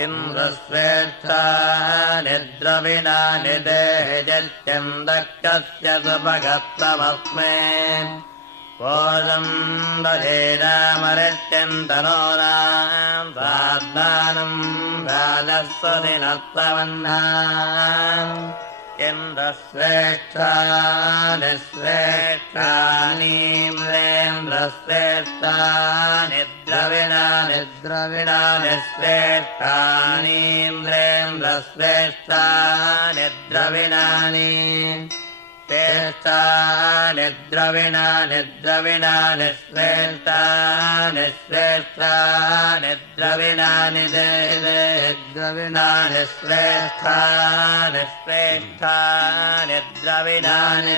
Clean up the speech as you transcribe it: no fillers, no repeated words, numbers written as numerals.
इन्द्रस्वेच्छानि द्रविणानि देजत्यम् दक्षस्य सुभगत्वमस्मे कोदम् दधेनामरित्यम् तनूनाम् साधानम् राजस्वदिनत्ववह्नाम् इन्द्रस्वेच्छानि स्वेच्छानीन्द्रेन्द्रस्वेच्छानि द्रविणानि स्वेच्छानीन्द्रेन्द्रस्वेच्छानि द्रविणानि श्रेष्ठानि द्रविणानि द्रविणानि श्रेष्ठानि श्रेष्ठानि द्रविणानि द्रविणानि श्रेष्ठानि श्रेष्ठानि द्रविणानि